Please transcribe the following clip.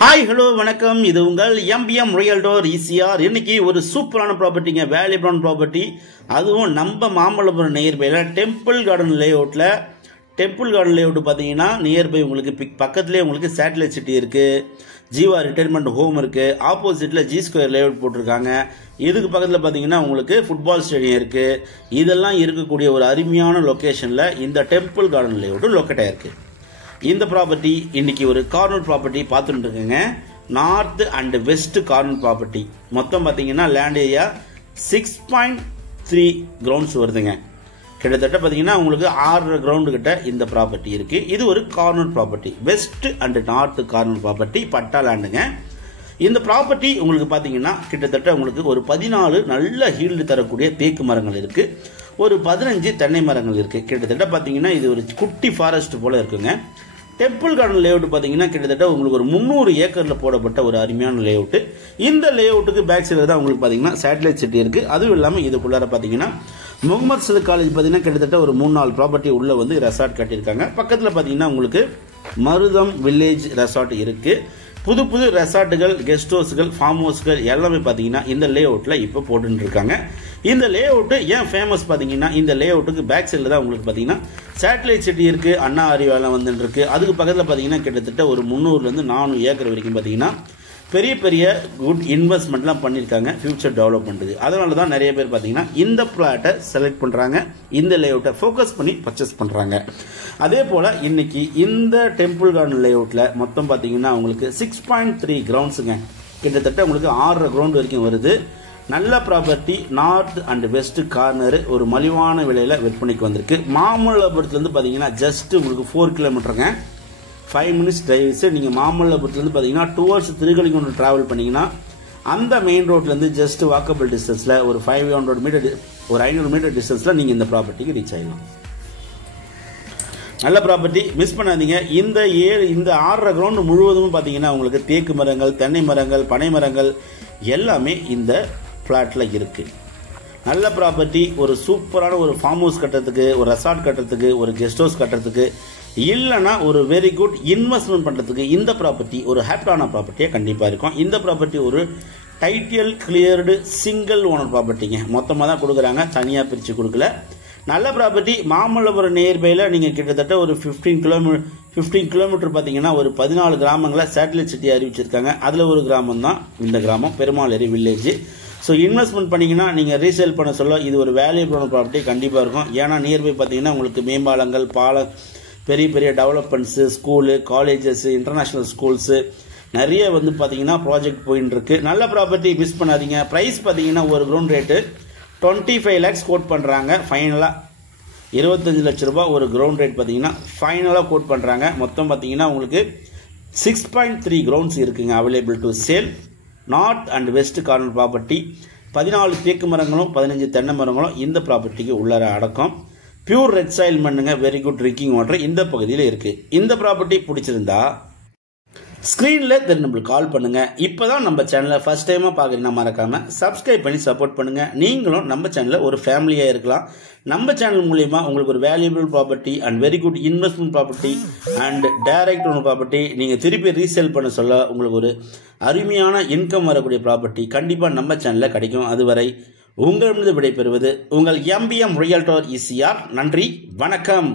Hi hello வணக்கம். இது உங்கள் எம்பிஎம் ரியல்டோர் ஈசிஆர். இன்னைக்கு ஒரு சூப்பரான ப்ராப்பர்ட்டிங்க, வேல்யூபிளான ப்ராப்பர்ட்டி. அதுவும் நம்ம மாமல்லபுரம் நியர்பைல டெம்பிள் கார்டன் லேஅவுட்ல. டெம்பிள் கார்டன் லேஅவுட் பார்த்தீங்கன்னா நியர்பை உங்களுக்கு பக்கத்துலேயே உங்களுக்கு சேட்டலைட் சிட்டி இருக்கு, ஜீவா ரிட்டைர்மெண்ட் ஹோம் இருக்கு, ஆப்போசிட்ல ஜி ஸ்கொயர் லேஅவுட் போட்டிருக்காங்க. இதுக்கு பக்கத்தில் பார்த்தீங்கன்னா உங்களுக்கு ஃபுட்பால் ஸ்டேடியம் இருக்கு. இதெல்லாம் இருக்கக்கூடிய ஒரு அருமையான லொக்கேஷன்ல இந்த டெம்பிள் கார்டன் லேஅவுட் லொக்கேட் ஆயிருக்கு. இந்த ப்ராப்பர்ட்டி இன்னைக்கு ஒரு கார்னர் ப்ராப்பர்ட்டி பார்த்துட்டு இருக்குங்க. North and west corner property. மொத்தம் பார்த்தீங்கன்னா லேண்ட் ஏரியா 6.3 கிரவுண்ட்ஸ் வருதுங்க. கிட்டத்தட்ட பார்த்தீங்கன்னா உங்களுக்கு 6 கிரவுண்டு கிட்ட இந்த ப்ராப்பர்ட்டி இருக்கு. இது ஒரு corner property, west and north corner property, patta லேண்டுங்க. இந்த ப்ராப்பர்ட்டி உங்களுக்கு பார்த்தீங்கன்னா கிட்டத்தட்ட உங்களுக்கு ஒரு 14 நல்ல ஹீல்டு தரக்கூடிய தேக்கு மரங்கள் இருக்கு, ஒரு 15 தென்னை மரங்கள் இருக்கு. கிட்டத்தட்ட பார்த்தீங்கன்னா இது ஒரு குட்டி ஃபாரஸ்ட் போல இருக்குங்க. டெம்பிள் கார்டன் லேஅவுட் பார்த்தீங்கன்னா கிட்டத்தட்ட உங்களுக்கு ஒரு 300 ஏக்கர்ல போடப்பட்ட ஒரு அருமையான லேஅவுட். இந்த லேஅவுட்டுக்கு பேக் சைடில் தான் உங்களுக்கு பார்த்தீங்கன்னா சேட்டலைட் சிட்டி இருக்கு. அதுவும் இல்லாமல் இதுக்குள்ளார பார்த்தீங்கன்னா முகமது சதுக் காலேஜ் பார்த்தீங்கன்னா கிட்டத்தட்ட ஒரு 3-4 ப்ராப்பர்ட்டி உள்ள வந்து ரெசார்ட் கட்டியிருக்காங்க. பக்கத்தில் பார்த்தீங்கன்னா உங்களுக்கு மருதம் வில்லேஜ் ரெசார்ட் இருக்கு. புது புது ரெசார்ட்டுகள், கெஸ்ட் ஹவுஸ்கள், ஃபார்ம் ஹவுஸ்கள் எல்லாமே பார்த்தீங்கன்னா இந்த லேஅவுட்ல இப்போ போட்டுட்டு இருக்காங்க. இந்த லேஅவுட் ஏன் ஃபேமஸ் பார்த்தீங்கன்னா இந்த லேஅவுட்டுக்கு பேக் சைடில் தான் உங்களுக்கு பார்த்தீங்கன்னா சேட்டலைட் சிட்டி இருக்கு, அண்ணா அறிவாலம் வந்துட்டு இருக்கு. அதுக்கு பக்கத்தில் பார்த்தீங்கன்னா கிட்டத்தட்ட ஒரு 300 400 ஏக்கர் வரைக்கும் பார்த்தீங்கன்னா பெரிய பெரிய குட் இன்வெஸ்ட்மெண்ட்லாம் பண்ணியிருக்காங்க ஃபியூச்சர் டெவலப்மெண்ட்டுக்கு. அதனால தான் நிறைய பேர் பார்த்தீங்கன்னா இந்த பிளாட்டை செலக்ட் பண்ணுறாங்க, இந்த லேஅவுட்டை ஃபோக்கஸ் பண்ணி பர்ச்சேஸ் பண்ணுறாங்க. அதே போல் இன்னைக்கு இந்த டெம்பிள் கார்டன் லேஅவுட்டில் மொத்தம் பார்த்தீங்கன்னா உங்களுக்கு 6.3 கிரவுண்ட்ஸுங்க. கிட்டத்தட்ட உங்களுக்கு 6 கிரவுண்ட் வரைக்கும் வருது. நல்ல property, north and west corner, ஒரு மலிவான விலையில் விற்பனைக்கு வந்திருக்கு. மாமல்லபுரத்துலேருந்து பார்த்தீங்கன்னா ஜஸ்ட் உங்களுக்கு 4 கிலோமீட்டருங்க, 5 மினிட்ஸ் டிரைவ்ஸ். நீங்கள் மாமல்லபுரத்துலேருந்து பார்த்தீங்கன்னா டுவர்ட்ஸ் திருக்கலிங்குன்றம் டிராவல் பண்ணீங்கன்னா அந்த மெயின் ரோட்லேருந்து ஜஸ்ட் வாக்கபிள் டிஸ்டன்ஸில் ஒரு 500 மீட்டர் டிஸ்டன்ஸில் நீங்கள் இந்த ப்ராப்பர்ட்டிக்கு ரீச் ஆகிடலாம். நல்ல ப்ராப்பர்ட்டி, மிஸ் பண்ணாதீங்க. இந்த 6 கிரவுண்ட் முழுவதும் பார்த்தீங்கன்னா உங்களுக்கு தேக்கு மரங்கள், தென்னை மரங்கள், பனை மரங்கள் எல்லாமே இந்த பிளாட்ல இருக்கு. நல்ல ப்ராப்பர்ட்டி, ஒரு சூப்பரான ஒரு ஃபார்ம் ஹவுஸ் கட்டுறதுக்கு, ஒரு ரெசார்ட் கட்டுறதுக்கு, ஒரு கெஸ்ட் ஹவுஸ் கட்டுறதுக்கு, இல்லைன்னா ஒரு வெரி குட் இன்வெஸ்ட்மெண்ட் பண்ணுறதுக்கு இந்த ப்ராப்பர்ட்டி ஒரு ஹேப்டான ப்ராப்பர்ட்டியாக கண்டிப்பாக இருக்கும். இந்த ப்ராப்பர்ட்டி ஒரு டைட்டில் கிளியர்டு சிங்கிள் ஓனர் ப்ராப்பர்ட்டிங்க. மொத்தமாக தான் கொடுக்குறாங்க, தனியாக பிரித்து கொடுக்கல. நல்ல ப்ராப்பர்ட்டி. மாமல்லபுரம் நியர்பையில் நீங்கள் கிட்டத்தட்ட ஒரு 15 கிலோமீட்டர் பார்த்தீங்கன்னா ஒரு 14 கிராமங்களை சேட்டலைட் சிட்டி அறிவிச்சிருக்காங்க. அதில் ஒரு கிராமம் தான் இந்த கிராமம், பெருமாளேரி வில்லேஜ். ஸோ இன்வெஸ்ட்மெண்ட் பண்ணிங்கன்னா நீங்கள் ரீசேல் பண்ண சொல்ல இது ஒரு வேல்யூபிளான ப்ராப்பர்ட்டி கண்டிப்பாக இருக்கும். ஏன்னா நியர்பை பார்த்தீங்கன்னா உங்களுக்கு மேம்பாலங்கள், பெரிய பெரிய developments, school, colleges, international schools நிறைய வந்து பார்த்தீங்கன்னா ப்ராஜெக்ட் போயின்னு இருக்கு. நல்ல ப்ராப்பர்ட்டி, மிஸ் பண்ணாதீங்க. ப்ரைஸ் பார்த்தீங்கன்னா ஒரு கிரவுண்ட் ரேட்டு 25 lakhs கோட் பண்ணுறாங்க. ஃபைனலாக 25 லட்ச ரூபாய் ஒரு கிரவுண்ட் ரேட் பார்த்தீங்கன்னா ஃபைனலாக கோட் பண்ணுறாங்க. மொத்தம் பார்த்தீங்கன்னா உங்களுக்கு 6.3 கிரவுண்ட்ஸ் இருக்குங்க available to sale. North and west corner property. 14 தேக்கு மரங்களும் 15 தென்னை மரங்களும் இந்த ப்ராப்பர்ட்டிக்கு உள்ளார அடக்கம். பியூர் ரெட் சாயில் மண்ணுங்க, வெரி குட் ட்ரிங்கிங் வாட்டர் இந்த பகுதியில் இருக்கு. இந்த ப்ராப்பர்ட்டி பிடிச்சிருந்தா ஸ்கிரீன்ல நம்மளுக்கு கால் பண்ணுங்க. இப்பதான் நம்ம சேனலை ஃபர்ஸ்ட் டைமா பாக்குறீங்கன்னா மறக்காம சப்ஸ்கிரைப் பண்ணி சப்போர்ட் பண்ணுங்க. நீங்களும் நம்ம சேனல்ல ஒரு ஃபேமிலியா இருக்கலாம். நம்ம சேனல் மூலியமா உங்களுக்கு ஒரு valuable property and very good investment property and direct own property நீங்க திருப்பி ரீசேல் பண்ண சொல்ல உங்களுக்கு ஒரு அருமையான இன்கம் வரக்கூடிய ப்ராப்பர்ட்டி கண்டிப்பா நம்ம சேனல்ல கிடைக்கும். அதுவரை உங்களிடமிருந்து விடைபெறுவது உங்கள் எம்பிஎம் ரியல்டோர் ஈசிஆர். நன்றி, வணக்கம்.